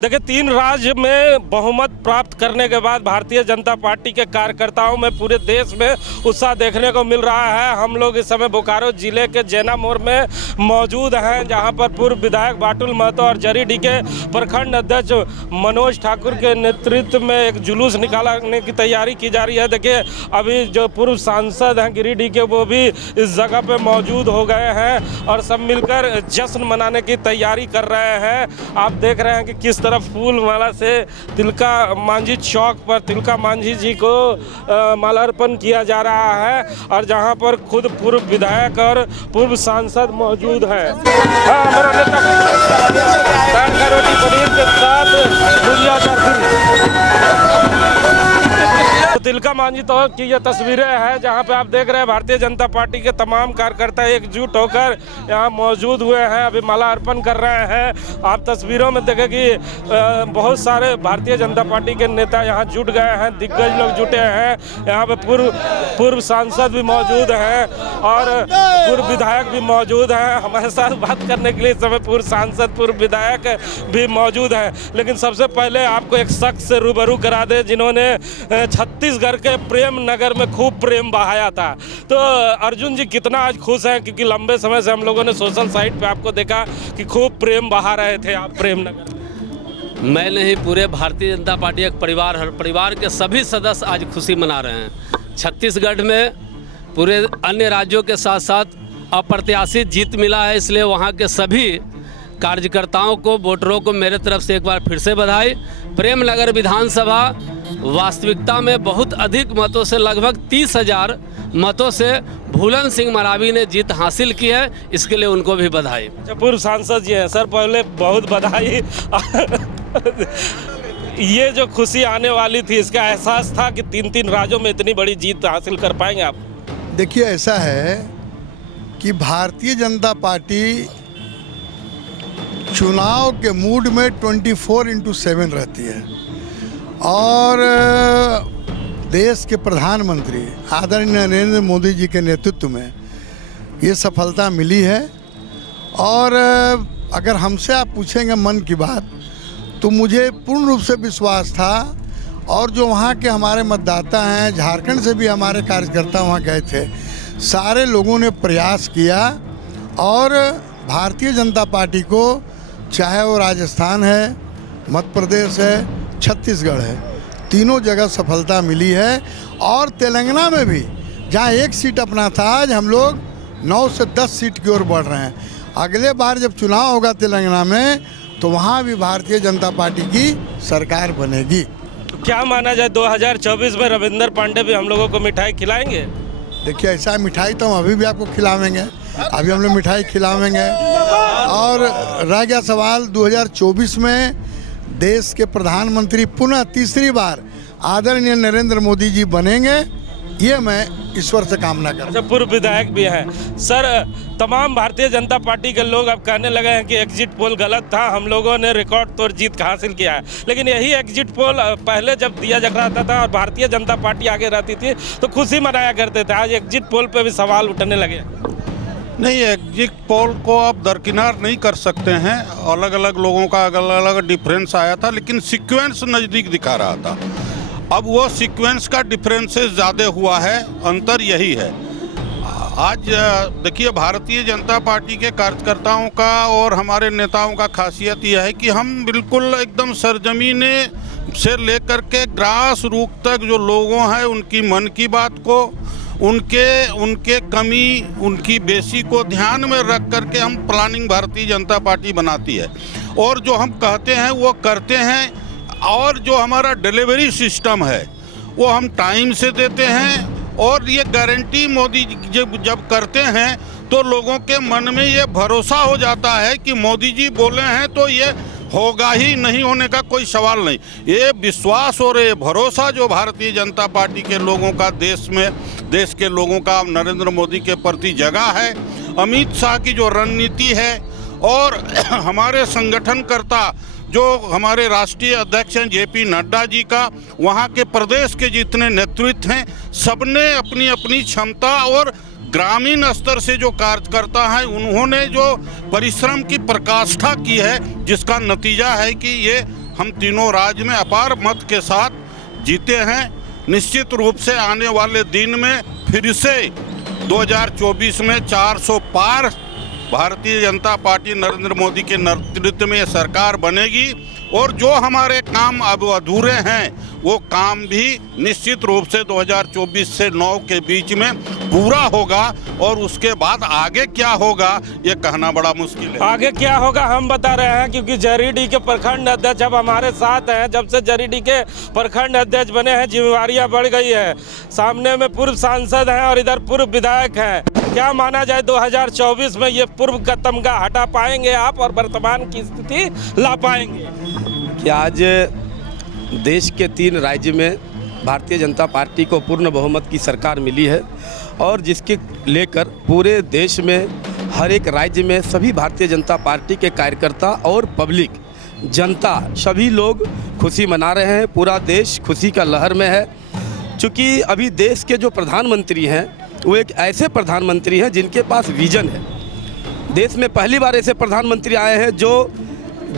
देखिए, 3 राज्य में बहुमत प्राप्त करने के बाद भारतीय जनता पार्टी के कार्यकर्ताओं में पूरे देश में उत्साह देखने को मिल रहा है। हम लोग इस समय बोकारो जिले के जैना मोड़ में मौजूद हैं, जहां पर पूर्व विधायक बाटुल महतो और जरीडीह के प्रखंड अध्यक्ष मनोज ठाकुर के नेतृत्व में एक जुलूस निकालने की तैयारी की जा रही है। देखिए, अभी जो पूर्व सांसद हैं गिरिडीह के, वो भी इस जगह पे मौजूद हो गए हैं और सब मिलकर जश्न मनाने की तैयारी कर रहे हैं। आप देख रहे हैं कि किस तरफ फूल माला से तिलका मांझी चौक पर तिलका मांझी जी को मालार्पण किया जा रहा है और जहां पर खुद पूर्व विधायक और पूर्व सांसद मौजूद हैं। हमारा नेता रोटी पनीर के साथ तिलका मांझी तो की ये तस्वीरें हैं, जहां पे आप देख रहे हैं भारतीय जनता पार्टी के तमाम कार्यकर्ता एकजुट होकर यहां मौजूद हुए हैं, अभी माला अर्पण कर रहे हैं। आप तस्वीरों में देखें कि बहुत सारे भारतीय जनता पार्टी के नेता यहां जुट गए हैं, दिग्गज लोग जुटे हैं। यहां पे पूर्व सांसद भी मौजूद हैं और पूर्व विधायक भी मौजूद हैं। हमारे साथ बात करने के लिए इस समय पूर्व सांसद पूर्व विधायक भी मौजूद हैं, लेकिन सबसे पहले आपको एक शख्स से रूबरू करा दे जिन्होंने छत्तीसगढ़ के प्रेम नगर में खूब प्रेम बहाया था। तो अर्जुन जी, कितना आज खुश हैं, क्योंकि लंबे समय से हम लोगों ने सोशल साइट पे आपको देखा कि खूब प्रेम बहा रहे थे आप प्रेम नगर। मैं नहीं, पूरे भारतीय जनता पार्टी एक परिवार, हर परिवार के सभी सदस्य आज खुशी मना रहे हैं। छत्तीसगढ़ में पूरे अन्य राज्यों के साथ साथ अप्रत्याशित जीत मिला है, इसलिए वहाँ के सभी कार्यकर्ताओं को, वोटरों को मेरे तरफ से एक बार फिर से बधाई। प्रेम नगर विधानसभा वास्तविकता में बहुत अधिक मतों से, लगभग 30,000 मतों से भूलन सिंह मरावी ने जीत हासिल की है, इसके लिए उनको भी बधाई। पूर्व सांसद जी हैं सर, पहले बहुत बधाई। ये जो खुशी आने वाली थी, इसका एहसास था कि 3 राज्यों में इतनी बड़ी जीत हासिल कर पाएंगे आप? देखिए, ऐसा है कि भारतीय जनता पार्टी चुनाव के मूड में 24/7 रहती है और देश के प्रधानमंत्री आदरणीय नरेंद्र मोदी जी के नेतृत्व में ये सफलता मिली है। और अगर हमसे आप पूछेंगे मन की बात, तो मुझे पूर्ण रूप से विश्वास था, और जो वहाँ के हमारे मतदाता हैं, झारखंड से भी हमारे कार्यकर्ता वहाँ गए थे, सारे लोगों ने प्रयास किया और भारतीय जनता पार्टी को, चाहे वो राजस्थान है, मध्य प्रदेश है, छत्तीसगढ़ है, तीनों जगह सफलता मिली है। और तेलंगाना में भी जहाँ 1 सीट अपना था, आज हम लोग 9 से 10 सीट की ओर बढ़ रहे हैं। अगले बार जब चुनाव होगा तेलंगाना में, तो वहाँ भी भारतीय जनता पार्टी की सरकार बनेगी। तो क्या माना जाए, 2024 में रविंदर पांडे भी हम लोगों को मिठाई खिलाएंगे? देखिए, ऐसा मिठाई तो हम अभी भी आपको खिलावेंगे, अभी हम लोग मिठाई खिलावेंगे। और रह गया सवाल, 2024 में देश के प्रधानमंत्री पुनः तीसरी बार आदरणीय नरेंद्र मोदी जी बनेंगे, ये मैं ईश्वर से कामना करता हूं। अच्छा, पूर्व विधायक भी हैं सर। तमाम भारतीय जनता पार्टी के लोग अब कहने लगे हैं कि एग्जिट पोल गलत था, हम लोगों ने रिकॉर्ड तोड़ जीत हासिल किया है। लेकिन यही एग्जिट पोल पहले जब दिया जाता था और भारतीय जनता पार्टी आगे रहती थी, तो खुशी मनाया करते थे। आज एग्जिट पोल पे भी सवाल उठने लगे। नहीं, एग्जिट पोल को आप दरकिनार नहीं कर सकते हैं। अलग अलग लोगों का अलग अलग डिफरेंस आया था, लेकिन सीक्वेंस नज़दीक दिखा रहा था। अब वो सीक्वेंस का डिफरेंसेस ज़्यादा हुआ है, अंतर यही है। आज देखिए, भारतीय जनता पार्टी के कार्यकर्ताओं का और हमारे नेताओं का खासियत यह है कि हम बिल्कुल एकदम सरजमीने से लेकर के ग्रास रूट तक जो लोगों हैं, उनकी मन की बात को, उनके कमी, उनकी बेसी को ध्यान में रख करके हम प्लानिंग भारतीय जनता पार्टी बनाती है। और जो हम कहते हैं वो करते हैं। और जो हमारा डिलीवरी सिस्टम है वो हम टाइम से देते हैं। और ये गारंटी मोदी जब करते हैं, तो लोगों के मन में ये भरोसा हो जाता है कि मोदी जी बोले हैं तो ये होगा ही, नहीं होने का कोई सवाल नहीं। ये विश्वास और ये भरोसा जो भारतीय जनता पार्टी के लोगों का देश के लोगों का नरेंद्र मोदी के प्रति जगह है, अमित शाह की जो रणनीति है, और हमारे संगठनकर्ता जो हमारे राष्ट्रीय अध्यक्ष हैं जेपी नड्डा जी का, वहाँ के प्रदेश के जितने नेतृत्व हैं, सबने अपनी अपनी क्षमता और ग्रामीण स्तर से जो कार्यकर्ता हैं उन्होंने जो परिश्रम की प्रकाष्ठा की है, जिसका नतीजा है कि ये हम तीनों राज्य में अपार मत के साथ जीते हैं। निश्चित रूप से आने वाले दिन में फिर से 2024 में 400 पार भारतीय जनता पार्टी नरेंद्र मोदी के नेतृत्व में सरकार बनेगी और जो हमारे काम अब अधूरे हैं वो काम भी निश्चित रूप से 2024 से 9 के बीच में पूरा होगा और उसके बाद आगे क्या होगा ये कहना बड़ा मुश्किल है। आगे क्या होगा हम बता रहे हैं, क्योंकि जरीडी के प्रखंड अध्यक्ष अब हमारे साथ हैं। जब से जरीडी के प्रखंड अध्यक्ष बने हैं जिम्मेवारियां बढ़ गई है। सामने में पूर्व सांसद हैं और इधर पूर्व विधायक हैं। क्या माना जाए 2024 में ये पूर्व का तमगा हटा पाएंगे आप और वर्तमान की स्थिति ला पाएंगे? कि आज देश के 3 राज्य में भारतीय जनता पार्टी को पूर्ण बहुमत की सरकार मिली है और जिसके लेकर पूरे देश में हर एक राज्य में सभी भारतीय जनता पार्टी के कार्यकर्ता और पब्लिक जनता सभी लोग खुशी मना रहे हैं। पूरा देश खुशी का लहर में है। चूँकि अभी देश के जो प्रधानमंत्री हैं वो एक ऐसे प्रधानमंत्री हैं जिनके पास विजन है। देश में पहली बार ऐसे प्रधानमंत्री आए हैं जो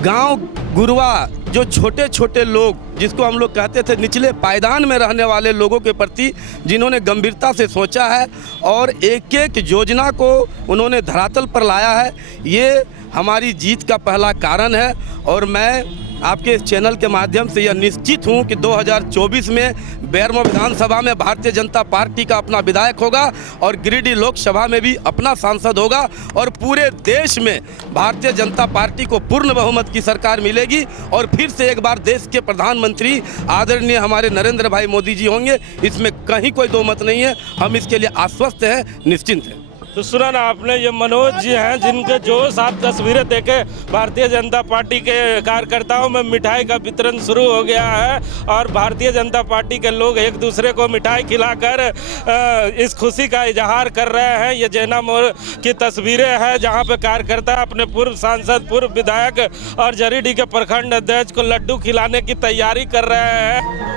गांव गुरवा जो छोटे छोटे लोग जिसको हम लोग कहते थे निचले पायदान में रहने वाले लोगों के प्रति जिन्होंने गंभीरता से सोचा है और एक एक योजना को उन्होंने धरातल पर लाया है, ये हमारी जीत का पहला कारण है। और मैं आपके इस चैनल के माध्यम से यह निश्चित हूं कि 2024 में बेरमो विधानसभा में भारतीय जनता पार्टी का अपना विधायक होगा और गिरिडीह लोकसभा में भी अपना सांसद होगा और पूरे देश में भारतीय जनता पार्टी को पूर्ण बहुमत की सरकार मिलेगी और फिर से एक बार देश के प्रधानमंत्री आदरणीय हमारे नरेंद्र भाई मोदी जी होंगे। इसमें कहीं कोई दो मत नहीं है। हम इसके लिए आश्वस्त हैं, निश्चिंत हैं। तो सुना ना आपने, ये मनोज जी हैं जिनके जोश आप तस्वीरें देखे। भारतीय जनता पार्टी के कार्यकर्ताओं में मिठाई का वितरण शुरू हो गया है और भारतीय जनता पार्टी के लोग एक दूसरे को मिठाई खिलाकर इस खुशी का इजहार कर रहे हैं। ये जैना मोड़ की तस्वीरें हैं जहां पे कार्यकर्ता अपने पूर्व सांसद, पूर्व विधायक और जरीडीह के प्रखंड अध्यक्ष को लड्डू खिलाने की तैयारी कर रहे हैं।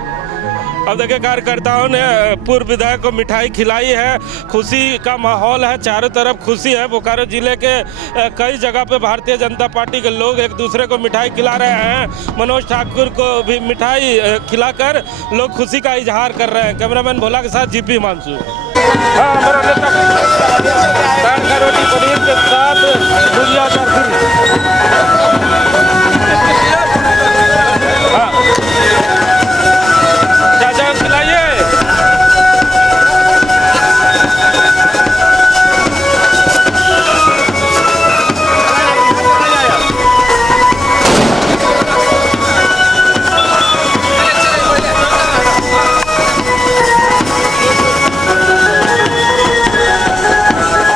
अब देखिए कार्यकर्ताओं ने पूर्व विधायक को मिठाई खिलाई है। खुशी का माहौल है, चारों तरफ खुशी है। बोकारो जिले के कई जगह पे भारतीय जनता पार्टी के लोग एक दूसरे को मिठाई खिला रहे हैं। मनोज ठाकुर को भी मिठाई खिलाकर लोग खुशी का इजहार कर रहे हैं। कैमरामैन भोला के साथ जीपी हिमांशु। हाँ, हमारा नेता दाल का रोटी पनीर के साथ भुजिया का